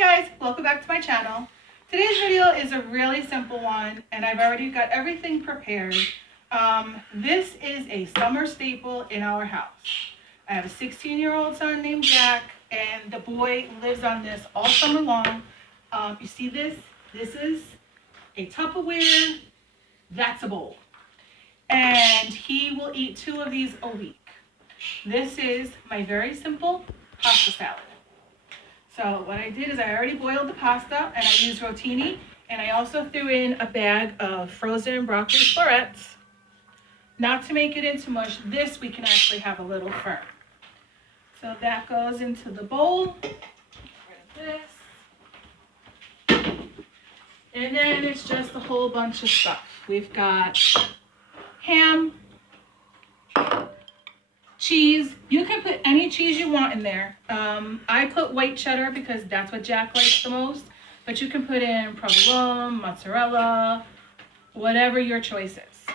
Hi guys, welcome back to my channel. Today's video is a really simple one and I've already got everything prepared. This is a summer staple in our house. I have a 16-year-old son named Jack and the boy lives on this all summer long. You see this? This is a Tupperware, that's a bowl. And he will eat 2 of these a week. This is my very simple pasta salad. So what I did is I already boiled the pasta and I used rotini, and I also threw in a bag of frozen broccoli florets. Not to make it into mush, this we can actually have a little firm. So that goes into the bowl. Get rid of this. And then it's just a whole bunch of stuff. We've got ham, cheese. You can put any cheese you want in there. I put white cheddar because that's what Jack likes the most, but you can put in provolone, mozzarella, whatever your choice is.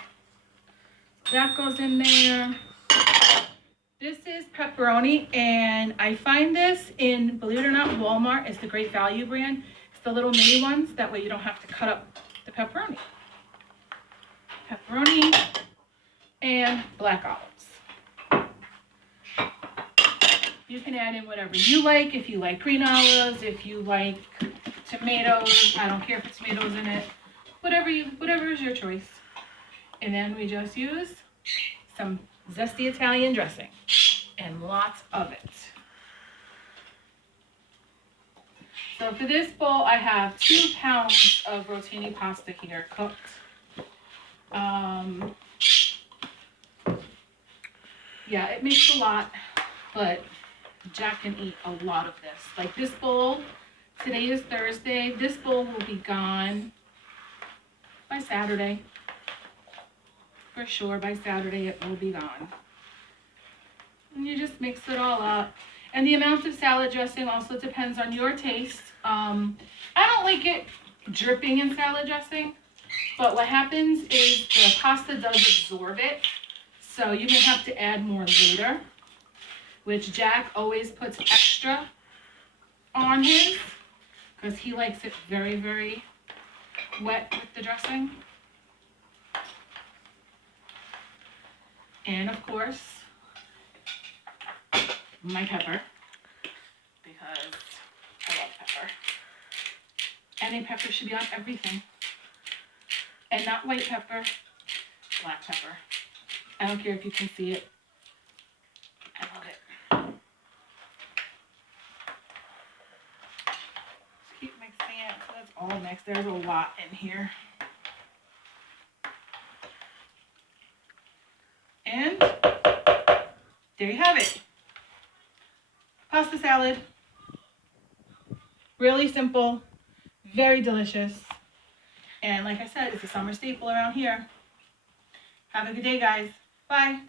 That goes in there. This is pepperoni, and I find this in, believe it or not, Walmart. It's the Great Value brand. It's the little mini ones. That way you don't have to cut up the pepperoni. Pepperoni and black olives. You can add in whatever you like. If you like green olives, if you like tomatoes, I don't care if tomatoes in it. Whatever is your choice. And then we just use some zesty Italian dressing and lots of it. So for this bowl, I have 2 pounds of rotini pasta here cooked. Yeah, it makes a lot, but Jack can eat a lot of this. Like this bowl, today is Thursday. This bowl will be gone by Saturday. For sure, by Saturday it will be gone. And you just mix it all up. And the amount of salad dressing also depends on your taste. I don't like it dripping in salad dressing, but what happens is the pasta does absorb it. So you may have to add more later, which Jack always puts extra on his because he likes it very, very wet with the dressing. And of course, my pepper, because I love pepper. Any pepper should be on everything. And not white pepper, black pepper. I don't care if you can see it. I love it. Just keep mixing it so it's all mixed. There's a lot in here. And there you have it. Pasta salad. Really simple, very delicious. And like I said, it's a summer staple around here. Have a good day, guys. Bye.